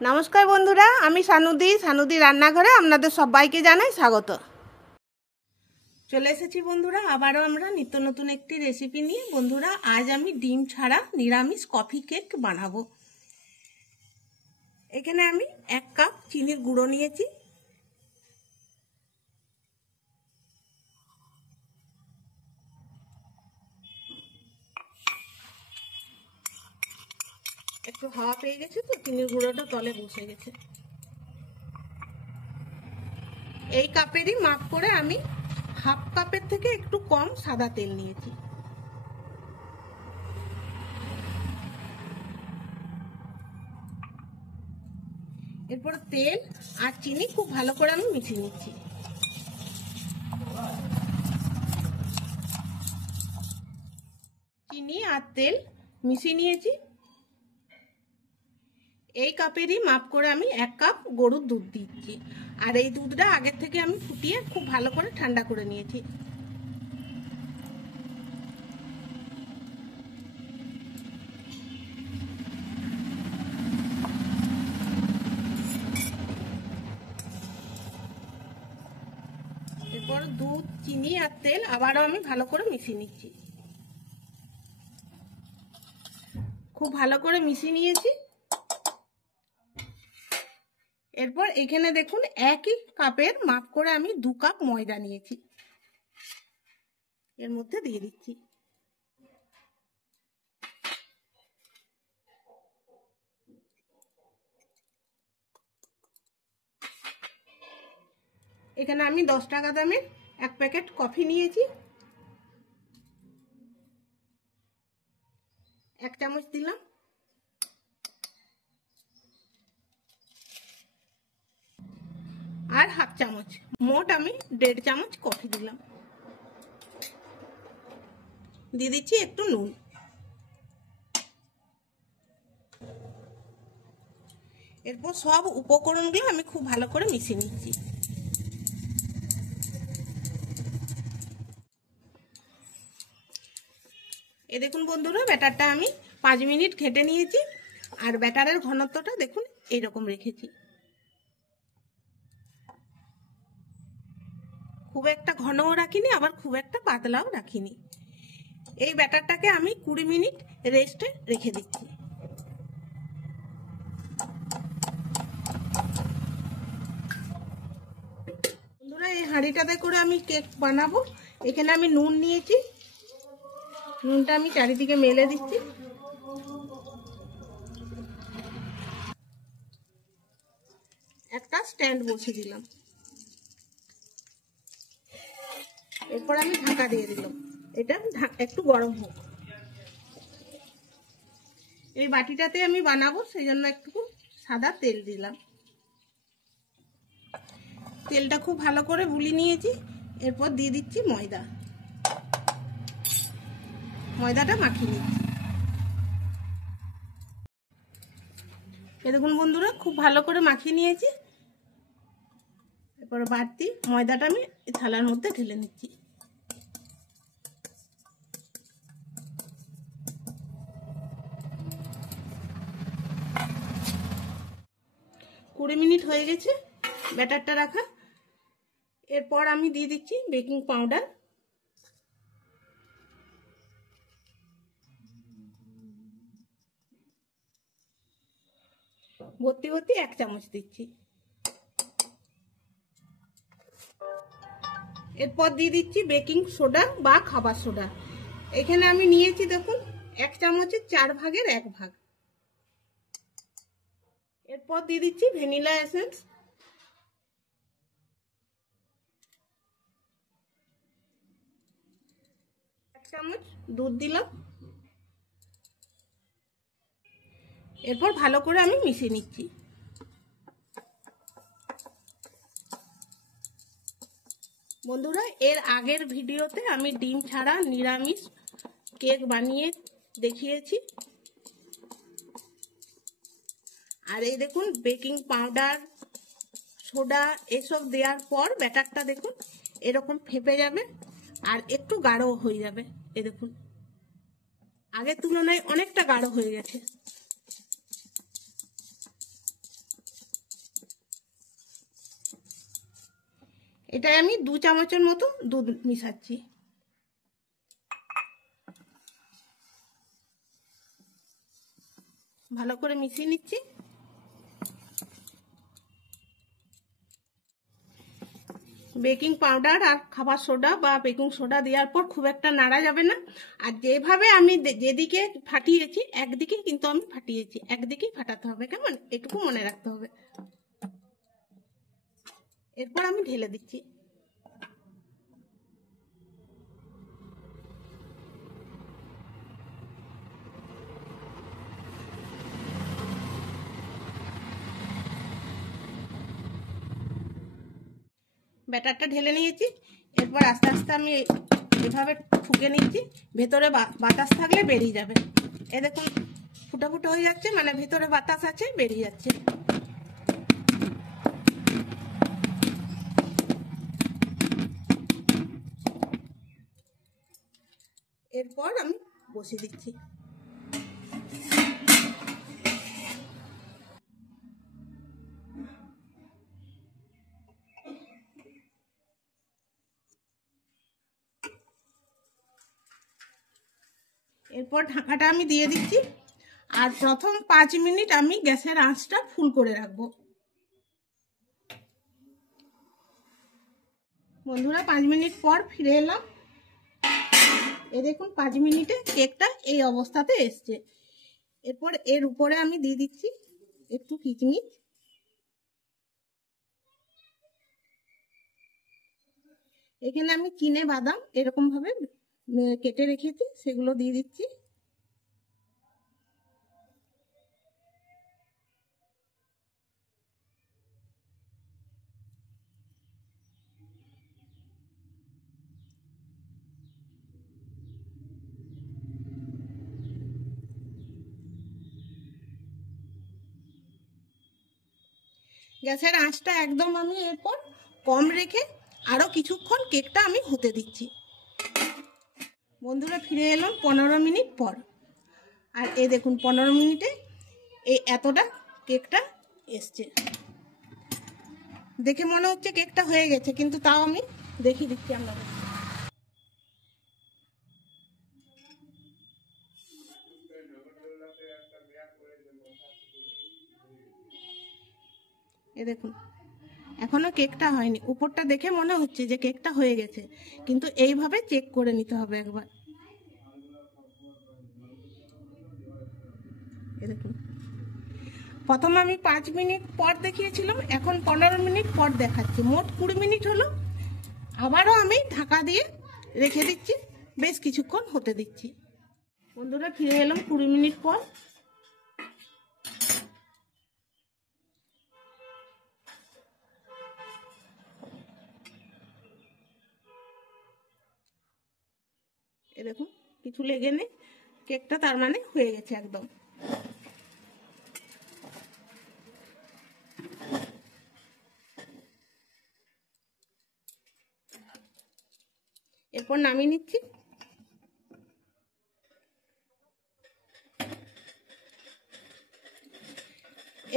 নমস্কার বন্ধুরা, আমি সানুদি রান্নাঘরে আপনাদের সবাইকে জানাই স্বাগত। চলে এসেছি বন্ধুরা, আবারও আমরা নিত্য নতুন একটি রেসিপি নিয়ে। বন্ধুরা, আজ আমি ডিম ছাড়া নিরামিষ কফি কেক বানাবো। এখানে আমি 1 কাপ চিনির গুঁড়ো নিয়েছি। একটু হাওয়া পেয়ে গেছে তো চিনির গুঁড়োটা তলে বসে গেছে। এই কাপেরই মাপ করে আমি হাফ কাপের থেকে একটু কম সাদা তেল নিয়েছি। এরপর তেল আর চিনি খুব ভালো করে আমি মিশিয়ে নিচ্ছি। চিনি আর তেল মিশিয়ে নিয়েছি। এই কাপেরই মাপ করে আমি 1 কাপ গরুর দুধ দিচ্ছি। আর এই দুধটা আগের থেকে আমি ফুটিয়ে খুব ভালো করে ঠান্ডা করে নিয়েছি। এরপর দুধ, চিনি আর তেল আবারও আমি ভালো করে মিশিয়ে নিচ্ছি। খুব ভালো করে মিশিয়ে নিয়েছি। এরপর এখানে দেখুন একই কাপের মাপ করে আমি 2 কাপ ময়দা নিয়েছি, এর মধ্যে দিয়ে দিচ্ছি। এখানে আমি 10 টাকা দামের 1 প্যাকেট কফি নিয়েছি। 1 চামচ দিলাম। আর হাফ চামচ, মোট আমি 1.5 চামচ কফি দিলাম। দিয়ে দিচ্ছি একটু নুন। এরপর সব উপকরণগুলো আমি খুব ভালো করে মিশিয়ে নিচ্ছি। এই দেখুন বন্ধুরা, ব্যাটারটা আমি 5 মিনিট ঘেটে নিয়েছি। আর ব্যাটারের ঘনত্বটা দেখুন এইরকম রেখেছি। খুব একটা ঘনও রাখিনি, আবার খুব একটা পাতলাও রাখিনি। এই ব্যাটারটাকে আমি 20 মিনিট রেস্টে রেখে দিচ্ছি। বন্ধুরা, এই হাঁড়িটাতে করে আমি কেক বানাবো। এখানে আমি নুন নিয়েছি, নুনটা আমি চারিদিকে মেলে দিচ্ছি। একটা স্ট্যান্ড বসিয়ে দিলাম। এরপর আমি ঢাকা দিয়ে দিলাম। এটা একটু গরম হোক। এই বাটিটাতে আমি বানাবো, সেই জন্য একটু সাদা তেল দিলাম। তেলটা খুব ভালো করে বুলিয়ে নিয়েছি। এরপর দিয়ে দিচ্ছি ময়দা। ময়দাটা মাখিয়ে নিচ্ছি। এই দেখুন বন্ধুরা, খুব ভালো করে মাখিয়ে নিয়েছি। এরপর বাড়তি ময়দাটা আমি থালার মধ্যে ঢেলে নিচ্ছি। কুড়ি মিনিট হয়ে গেছে ব্যাটারটা রাখা। এরপর আমি দিয়ে দিচ্ছি বেকিং পাউডার। ভর্তি 1 চামচ দিচ্ছি। এরপর দিয়ে দিচ্ছি বেকিং সোডা বা খাবার সোডা। এখানে আমি নিয়েছি দেখুন 1 চামচের 4 ভাগের 1 ভাগ। এরপর দিয়ে দিচ্ছি ভ্যানিলা এসেন্স। এক চামচ দুধ দিলাম। এরপর ভালো করে আমি মিশিয়ে নিচ্ছি। বন্ধুরা, এর আগের ভিডিওতে আমি ডিম ছাড়া নিরামিষ কেক বানিয়ে দেখিয়েছি। আর এই দেখুন বেকিং পাউডার, সোডা এসব দেওয়ার পর ব্যাটারটা দেখুন এরকম ফেপে যাবে আর একটু গাঢ় হয়ে যাবে। এই দেখুন আগের তুলনায় অনেকটা গাঢ় হয়ে গেছে। এটাই আমি 2 চামচের মতো দুধ মিশাচ্ছি। ভালো করে মিশিয়ে নিচ্ছি। বেকিং পাউডার আর খাবার সোডা বা বেকিং সোডা দেওয়ার পর খুব একটা নাড়া যাবে না। আর যেভাবে আমি যেদিকে ফাটিয়েছি একদিকেই কিন্তু আমি ফাটিয়েছি, একদিকেই ফাটাতে হবে, কেমন, এটুকু মনে রাখতে হবে। এরপর আমি ঢেলে দিচ্ছি। ব্যাটারটা ঢেলে নিয়েছি। এরপর আস্তে আস্তে আমি এভাবে ঠুকে নিচ্ছি। ভেতরে বাতাস থাকলে বেরিয়ে যাবে। এ দেখুন ফুটা ফুটা হয়ে যাচ্ছে, মানে ভেতরে বাতাস আছে, বেরিয়ে যাচ্ছে। এরপর আমি বসিয়ে দিচ্ছি। এরপর ঢাকাটা আমি দিয়ে দিচ্ছি। আর প্রথম 5 মিনিট আমি গ্যাসের আঁচটা ফুল করে রাখবো। বন্ধুরা 5 মিনিট পর ফিরে এলাম। এ দেখুন 5 মিনিটে কেকটা এই অবস্থাতে এসছে। এরপর এর উপরে আমি দিয়ে দিচ্ছি একটু কিচমিচ। এখানে আমি চিনে বাদাম এরকম ভাবে কেটে রেখেছি, সেগুলো দিয়ে দিচ্ছি। গ্যাসের আঁচটা একদম আমি এরপর কম রেখে আরো কিছুক্ষণ কেকটা আমি হতে দিচ্ছি। বন্ধুরা ফিরে এলাম 15 মিনিট পর। আর এই দেখুন 15 মিনিটে এই এতটা কেকটা এসছে। দেখে মনে হচ্ছে কেকটা হয়ে গেছে, কিন্তু তাও আমি দেখিয়ে দিচ্ছি আপনাদের। এ দেখুন এখনো কেকটা হয়নি। উপরটা দেখে মনে হচ্ছে যে কেকটা হয়ে গেছে, কিন্তু এইভাবে চেক করে নিতে হবে একবার। এ দেখুন প্রথম আমি 5 মিনিট পর দেখিয়েছিলাম, এখন 15 মিনিট পর দেখাচ্ছি। মোট 20 মিনিট হলো। আবারও আমি ঢাকা দিয়ে রেখে দিচ্ছি, বেশ কিছুক্ষণ হতে দিচ্ছি। বন্ধুরা ফিরে এলাম 20 মিনিট পর। এ দেখুন কিছু লেগে নেই, কেকটা তার মানে হয়ে গেছে একদম। এরপর নামিয়ে নিচ্ছি।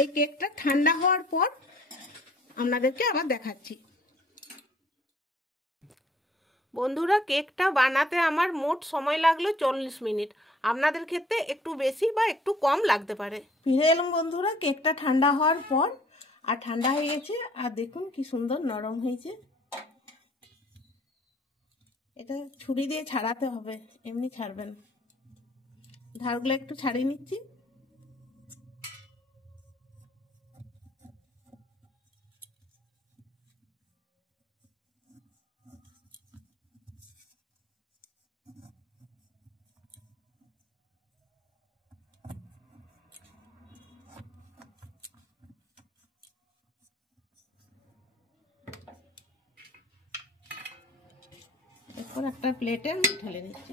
এই কেকটা ঠান্ডা হওয়ার পর আপনাদেরকে আবার দেখাচ্ছি। বন্ধুরা কেকটা বানাতে আমার মোট সময় লাগলো 40 মিনিট। আপনাদের ক্ষেত্রে একটু বেশি বা একটু কম লাগতে পারে। ফিরে এলাম বন্ধুরা কেকটা ঠান্ডা হওয়ার পর। আর ঠান্ডা হয়ে গেছে, আর দেখুন কি সুন্দর নরম হয়েছে। এটা ছুরি দিয়ে ছাড়াতে হবে, এমনি ছাড়বেন। ধারগুলো একটু ছাড়িয়ে নিচ্ছি। এরপর একটা প্লেটে আমি ঢেলে নিচ্ছি।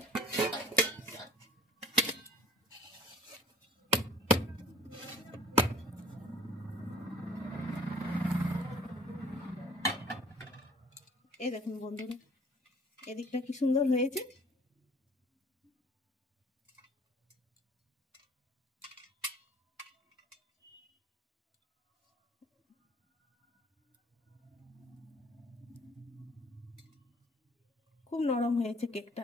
এই দেখুন বন্ধুরা এদিকটা কি সুন্দর হয়েছে। খুব নরম হয়েছে কেকটা।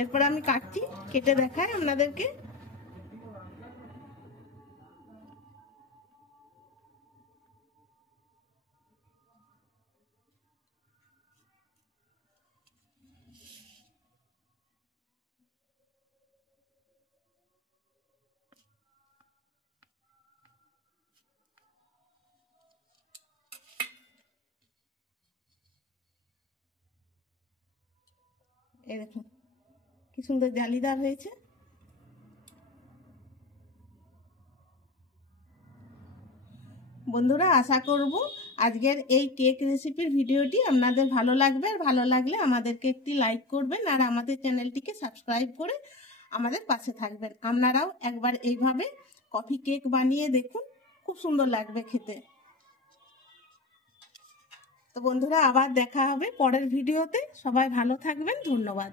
এরপর আমি কাটছি, কেটে দেখাই আপনাদেরকে। এই দেখুন কি সুন্দর জালিদার হয়েছে। বন্ধুরা, আশা করব আজকের এই কেক রেসিপির ভিডিওটি আপনাদের ভালো লাগবে। আর ভালো লাগলে আমাদেরকে একটি লাইক করবেন আর আমাদের চ্যানেলটিকে সাবস্ক্রাইব করে আমাদের পাশে থাকবেন। আপনারাও একবার এইভাবে কফি কেক বানিয়ে দেখুন, খুব সুন্দর লাগবে খেতে। তো বন্ধুরা, আবার দেখা হবে পরের ভিডিওতে। সবাই ভালো থাকবেন, ধন্যবাদ।